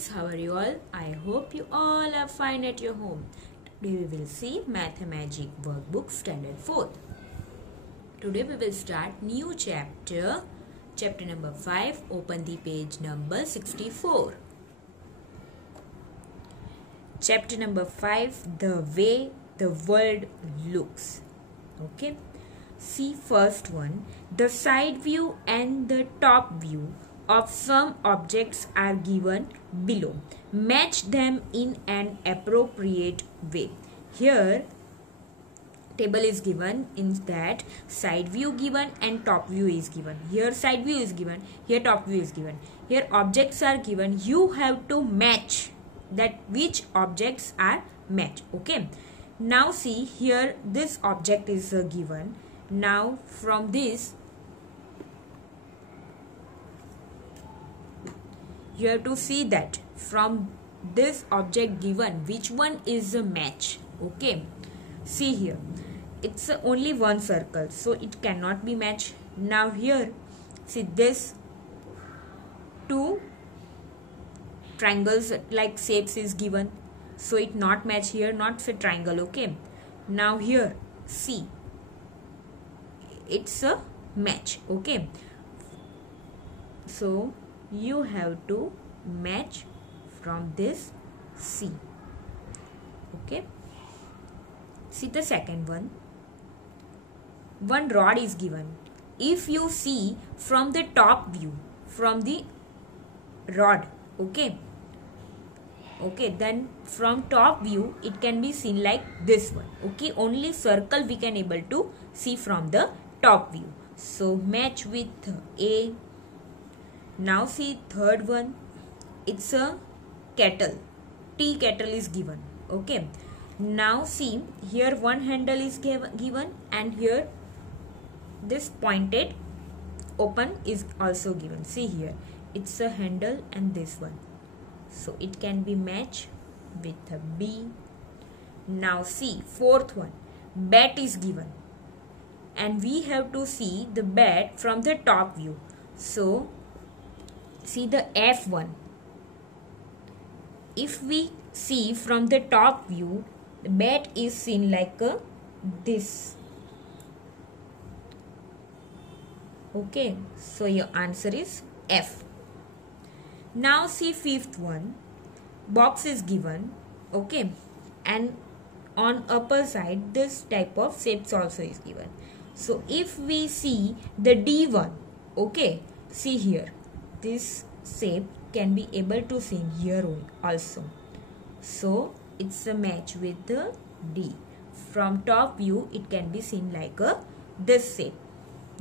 students, how are you all? I hope you all are fine at your home. Today we will see Mathemagic Workbook Standard 4th. Today we will start new chapter number 5. Open the page number 64. Chapter number 5, The Way the World Looks. Okay. See first one, the side view and the top view of some objects are given below. Match them in an appropriate way. Here table is given, in that side view given and top view is given. Here side view is given, here top view is given. Here objects are given. You have to match that which objects are matched. Okay. Now see here this object is given. Now from this you have to see that from this object given which one is a match. Okay, see here it's only one circle, so it cannot be matched. Now here see this two triangles like shapes is given, so it not match here, not a triangle. Okay, now here see it's a match. Okay, so you have to match from this C. Okay, see the second one. One rod is given. If you see from the top view, from the rod, okay, then from top view it can be seen like this one. Okay, only circle we can able to see from the top view, so match with A. Now see third one, it's a kettle. Tea kettle is given. Okay, now see here one handle is given and here this pointed open is also given. See here it's a handle and this one, so it can be matched with a B. Now see fourth one, bat is given and we have to see the bat from the top view, so see the F1. If we see from the top view, the bat is seen like this. Okay, so your answer is F. Now see fifth one, box is given. Okay, and on upper side this type of shapes also is given. So if we see the D1, okay, see here this shape can be able to seen here also, so it's a match with the D. From top view it can be seen like this shape.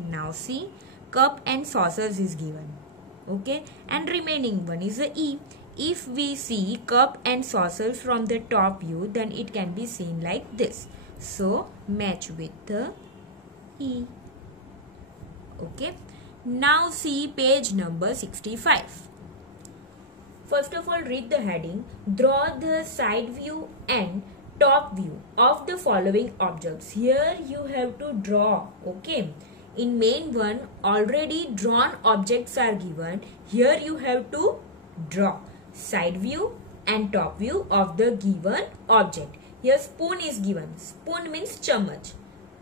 Now see cup and saucers is given. Okay, and remaining one is a E. If we see cup and saucers from the top view, then it can be seen like this, so match with the E. Okay, now see page number 65. First of all, read the heading. Draw the side view and top view of the following objects. Here you have to draw. Okay, in main one already drawn objects are given. Here you have to draw side view and top view of the given object. Here spoon is given. Spoon means chamach.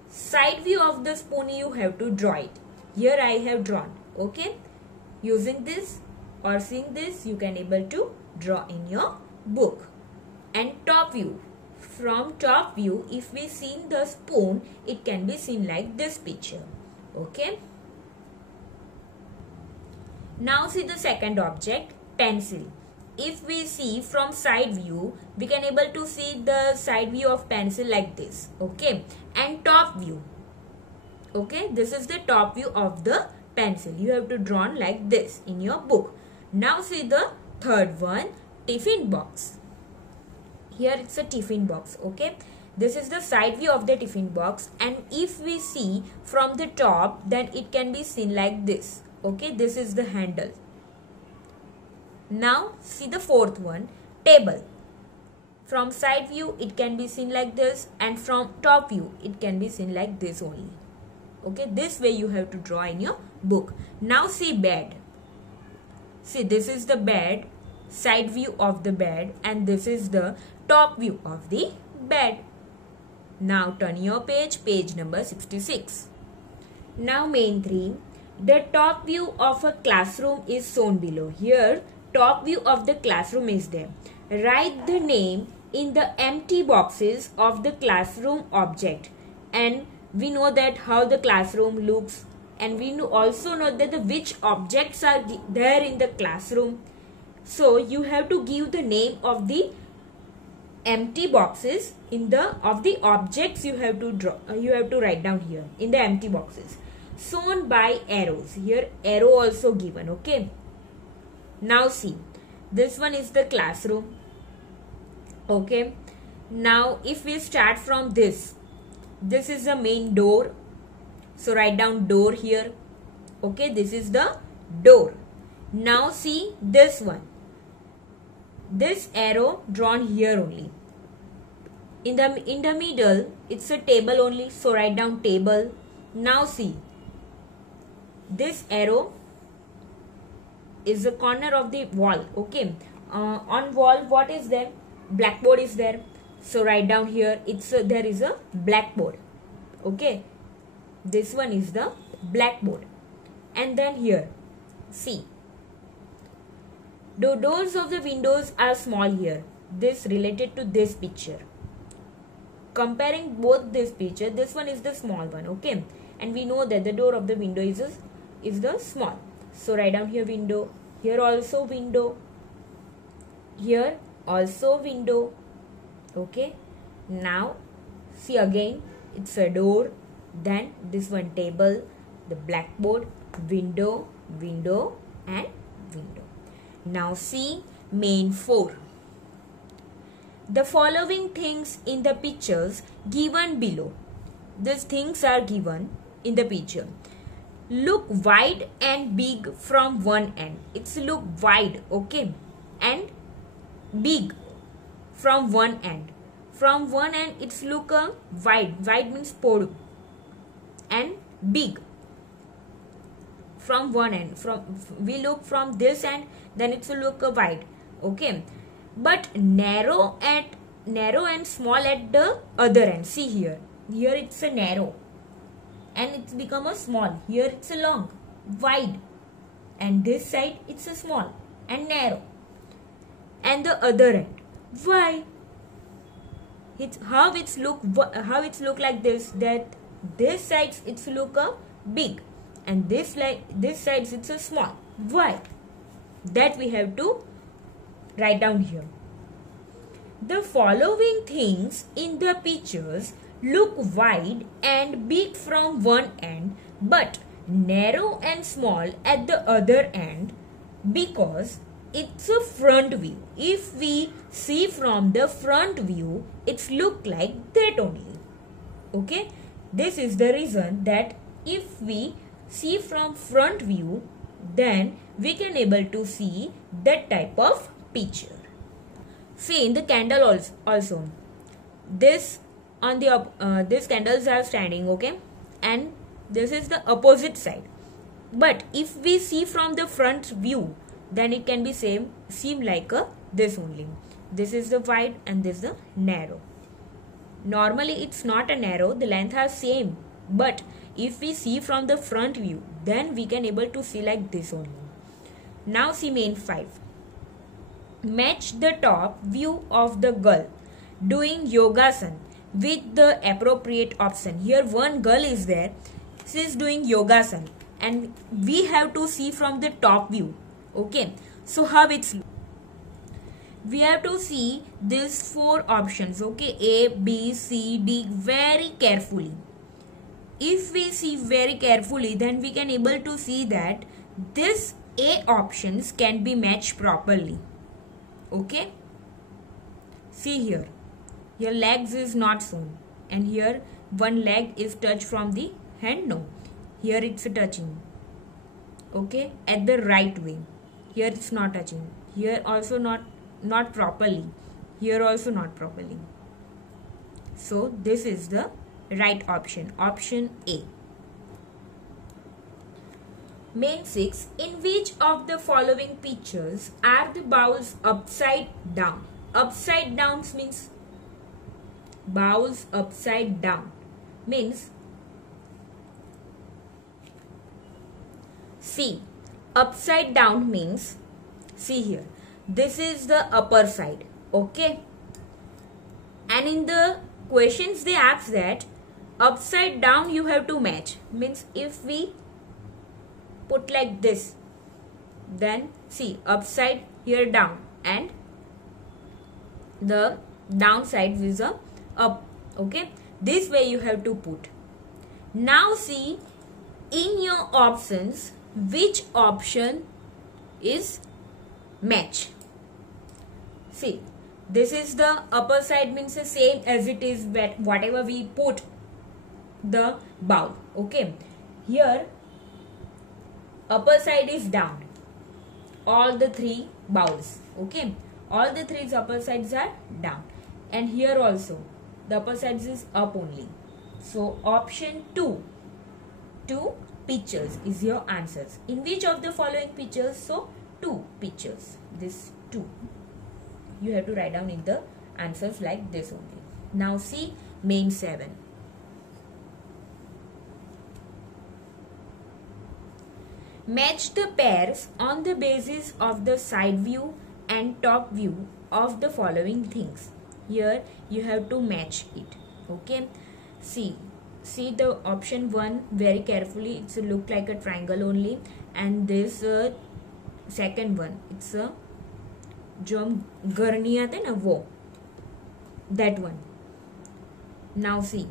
Side view of the spoon you have to draw it. Here I have drawn. Okay, using this or seeing this you can able to draw in your book. And top view, from top view if we see the spoon, it can be seen like this picture. Okay, now see the second object, pencil. If we see from side view, we can able to see the side view of pencil like this. Okay, and top view. Okay, this is the top view of the pencil. You have to draw like this in your book. Now see the third one, tiffin box. Here it's a tiffin box. Okay, this is the side view of the tiffin box, and if we see from the top, then it can be seen like this. Okay, this is the handle. Now see the fourth one, table. From side view it can be seen like this, and from top view it can be seen like this only. Okay, this way you have to draw in your book. Now see bed. See, this is the bed side view of the bed, and this is the top view of the bed. Now turn your page, page number 66. Now main 3. The top view of a classroom is shown below. Here top view of the classroom is there. Write the name in the empty boxes of the classroom object, and we know that how the classroom looks, and we also know that which objects are there in the classroom. So you have to give the name of the empty boxes in the of the objects you have to draw. You have to write down here in the empty boxes, shown by arrows. Here arrow also given. Okay. Now see, this one is the classroom. Okay. Now if we start from this is the main door. So write down door here. Okay, this is the door. Now see this one. This arrow drawn here only. In the middle, it's a table only. So write down table. Now see, this arrow is the corner of the wall. Okay, on wall what is there? Blackboard is there. So write down here. There is a blackboard. Okay, this one is the blackboard. And then here, see, the doors of the windows are small here. This related to this picture. Comparing both this picture, this one is the small one. Okay, and we know that the door of the window is the small. So write down here window. Here also window. Here also window. Okay, now see again, it's a door. Then this one table, the blackboard, window, window, and window. Now see main 4. The following things in the pictures given below. These things are given in the picture. Look wide and big from one end. It's look wide, okay, and big from one end. From one end it's look wide. Wide means podu, and big from one end. We look from this end, then it's a look wide. Okay, but narrow and small at the other end. See here it's a narrow and it's become a small. Here it's a long, wide, and this side it's a small and narrow, and the other end. Why? It's how it's look like this, that this side it's look big, and this side it's a small. Why? That we have to write down here. The following things in the pictures look wide and big from one end, but narrow and small at the other end, because it's a front view. If we see from the front view, it's look like that only. Okay, this is the reason that if we see from front view, then we can able to see that type of picture. See in the candle also, this on the these candles are standing, okay, and this is the opposite side. But if we see from the front view, then it can be seem like this only. This is the wide and this is the narrow. Normally it's not a narrow, the length are same, but if we see from the front view, then we can able to see like this only. Now see main 5. Match the top view of the girl doing yogasan with the appropriate option. Here one girl is there, she is doing yogasan, and we have to see from the top view. Okay, so how it's, we have to see these 4 options. Okay, A, B, C, D very carefully. If we see very carefully, then we can able to see that this A options can be matched properly. Okay, see here, your legs is not shown, and here one leg is touched from the hand. No, here it's touching. Okay, at the right way. Here it's not touching. Here also not properly. Here also not properly. So this is the right option, option A. Main 6. In which of the following pictures are the bowls upside down? Upside down means bowls upside down means, see, upside down means, see here, this is the upper side, okay, and in the questions they ask that upside down you have to match, means if we put like this, then see, upside here down and the downside is a up, okay, this way you have to put. Now see, in your options which option is match. See, this is the upper side, means the same as it is whatever we put the bowl, okay. Here upper side is down, all the three bowls, okay, all the three upper sides are down, and here also the upper sides is up only. So option 2, 2 pictures is your answers. In which of the following pictures? So 2 pictures, this 2 you have to write down in the answers like this only. Now see main 7. Match the pairs on the basis of the side view and top view of the following things. Here you have to match it, okay. See the option 1 very carefully, it's look like a triangle only, and this second one, it's a जो हम गरनी आते ना वो, that one. Now see,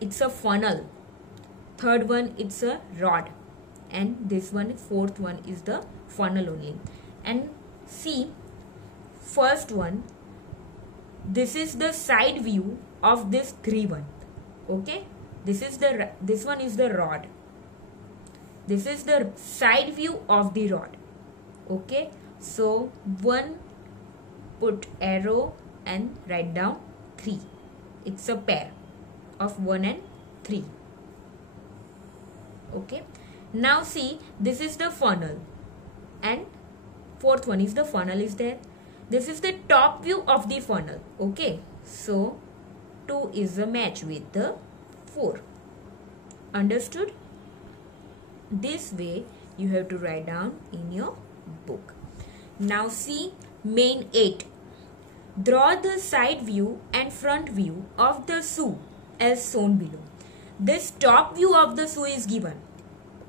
it's a funnel. Third one, it's a rod, and this one, fourth one is the funnel only. And see, first one, this is the side view of this 3 one, okay. This one is the rod. This is the side view of the rod, okay. So 1, put arrow and write down 3. It's a pair of 1 and 3, okay. Now see, this is the funnel, and fourth one is the funnel is there. This is the top view of the funnel, okay. So 2 is a match with the 4. Understood? This way you have to write down in your book. Now see main 8. Draw the side view and front view of the shoe as shown below. This top view of the shoe is given.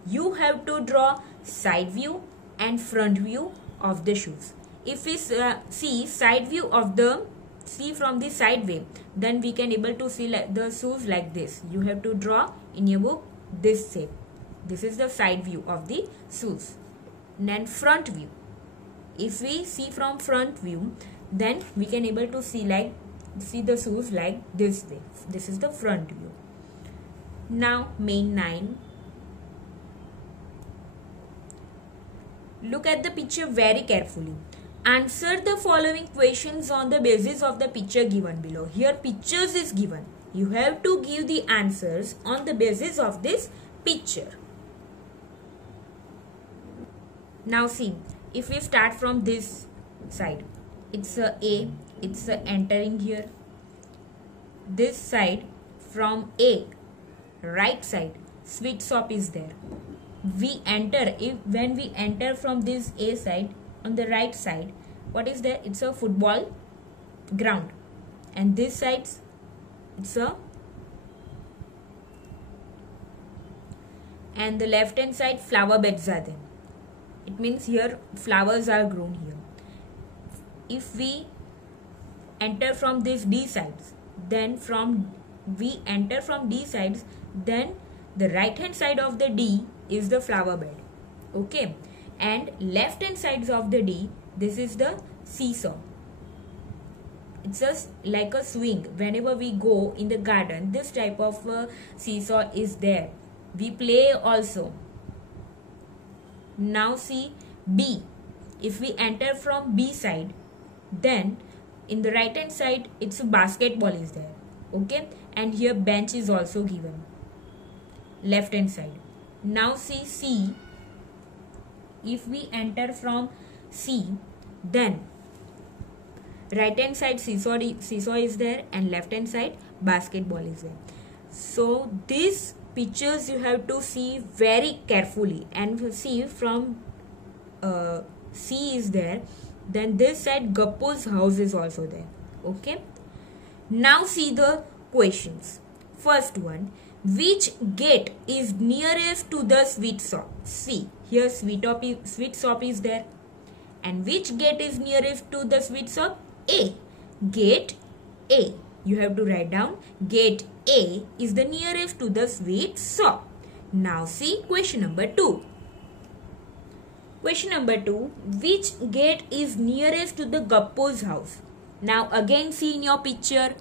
You have to draw side view and front view of the shoes. If we see side view of the, see from the side way, then we can able to see like the shoes like this. You have to draw in your book this shape. This is the side view of the shoes. And then front view. If we see from front view, then we can able to see the shoes like this way. This is the front view. Now main 9. Look at the picture very carefully. Answer the following questions on the basis of the picture given below. Here pictures is given. You have to give the answers on the basis of this picture. Now see, if we start from this side, it's a it's entering here. This side from A, right side, sweet shop is there. We enter, when we enter from this A side, on the right side, what is there? It's a football ground, and this side, it's a, and the left hand side flower beds are there. It means here flowers are grown here. If we enter from this D sides, then we enter from D sides, then the right hand side of the D is the flower bed, okay, and left hand sides of the D, this is the seesaw. It's just like a swing. Whenever we go in the garden, this type of seesaw is there. We play also. Now see B. If we enter from B side, then in the right hand side, it's a basketball is there, okay, and here bench is also given, left hand side. Now see C. if we enter from C, then right hand side seesaw is there and left hand side basketball is there. So these pictures you have to see very carefully, and see from C is there, then this side Gappu's house is also there. Okay, now see the questions. First one, which gate is nearest to the sweet shop? See, here sweet shop is there. And which gate is nearest to the sweet shop? A. Gate A. You have to write down gate A is the nearest to the sweet shop. Now see question number 2. Question number 2. Which gate is nearest to the Gappu's house? Now again see in your picture.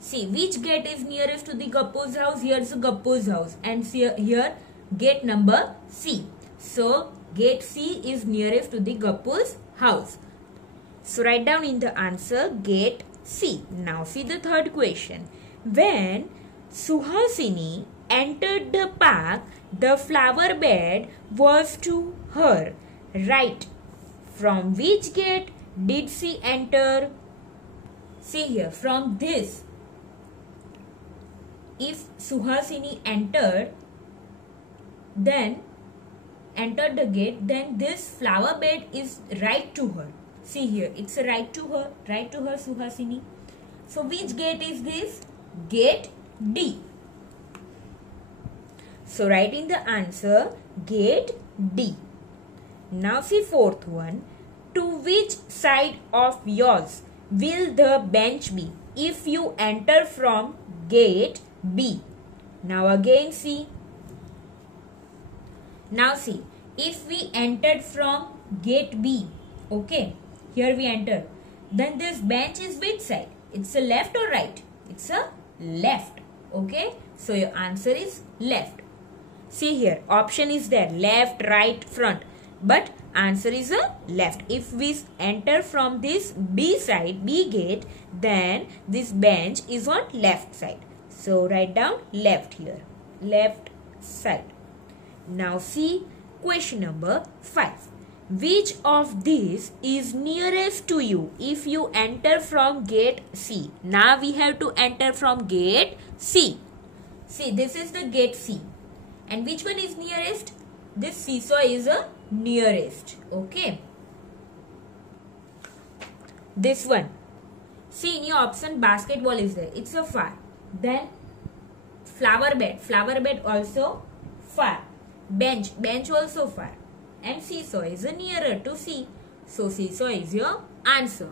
See which gate is nearest to the Gappu's house. Here is the Gappu's house and see here gate number C. So gate C is nearest to the Gappu's house. So write down in the answer gate C. Now see the third question. When Suhasini entered the park, the flower bed was to her right. From which gate did she enter? See here, from this. If Suhasini entered the gate, then this flower bed is right to her. See here, it's a right to her Suhasini. So which gate is this? Gate D. So write in the answer gate D. Now see fourth one. To which side of yours will the bench be if you enter from gate B? Now again see. Now see, if we entered from gate B, okay, here we enter, then this bench is which side? It's a left or right? It's a left, okay. So your answer is left. See here, option is there, left, right, front, but answer is a left. If we enter from this B side, B gate, then this bench is on left side. So write down left here, left side. Now see question number 5. Which of these is nearest to you if you enter from gate C? Now we have to enter from gate C. See, this is the gate C. And which one is nearest? This seesaw is a nearest. Okay. This one. See in your option basketball is there. It's a far. Then flower bed also far. Bench also far. And seesaw is a nearer to C. So seesaw is your answer.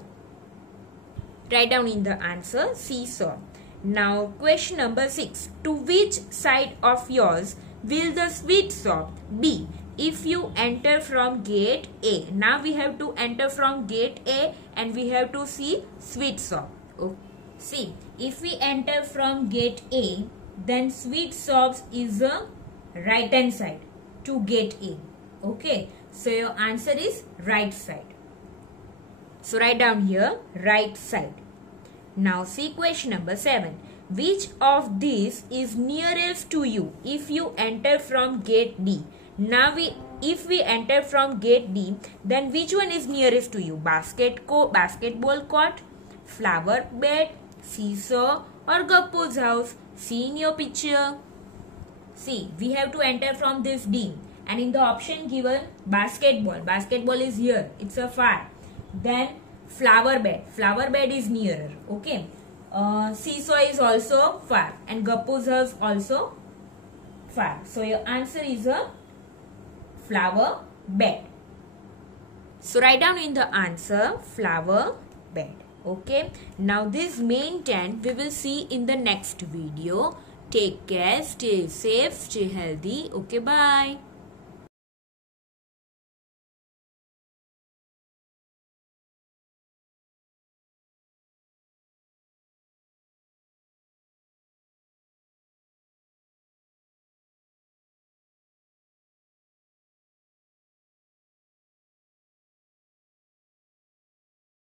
Write down in the answer seesaw. Now question number 6. To which side of yours will the sweet shop be if you enter from gate A? Now we have to enter from gate A and we have to see sweet shop. Okay. See, if we enter from gate A, then sweet shops is a right hand side to gate A. Okay, so your answer is right side. So write down here right side. Now see question number 7. Which of these is nearest to you if you enter from gate D? Now if we enter from gate D, then which one is nearest to you? Basketball court, flower bed, seesaw or Gappu's house? See in your picture. See, we have to enter from this D. And in the option given basketball is here, it's a far. Then flower bed is nearer. Okay, seesaw is also far and Gappu's house also far. So your answer is a flower bed. So write down in the answer flower bed. Okay, now this main 10 we will see in the next video. Take care, stay safe, stay healthy. Okay, bye.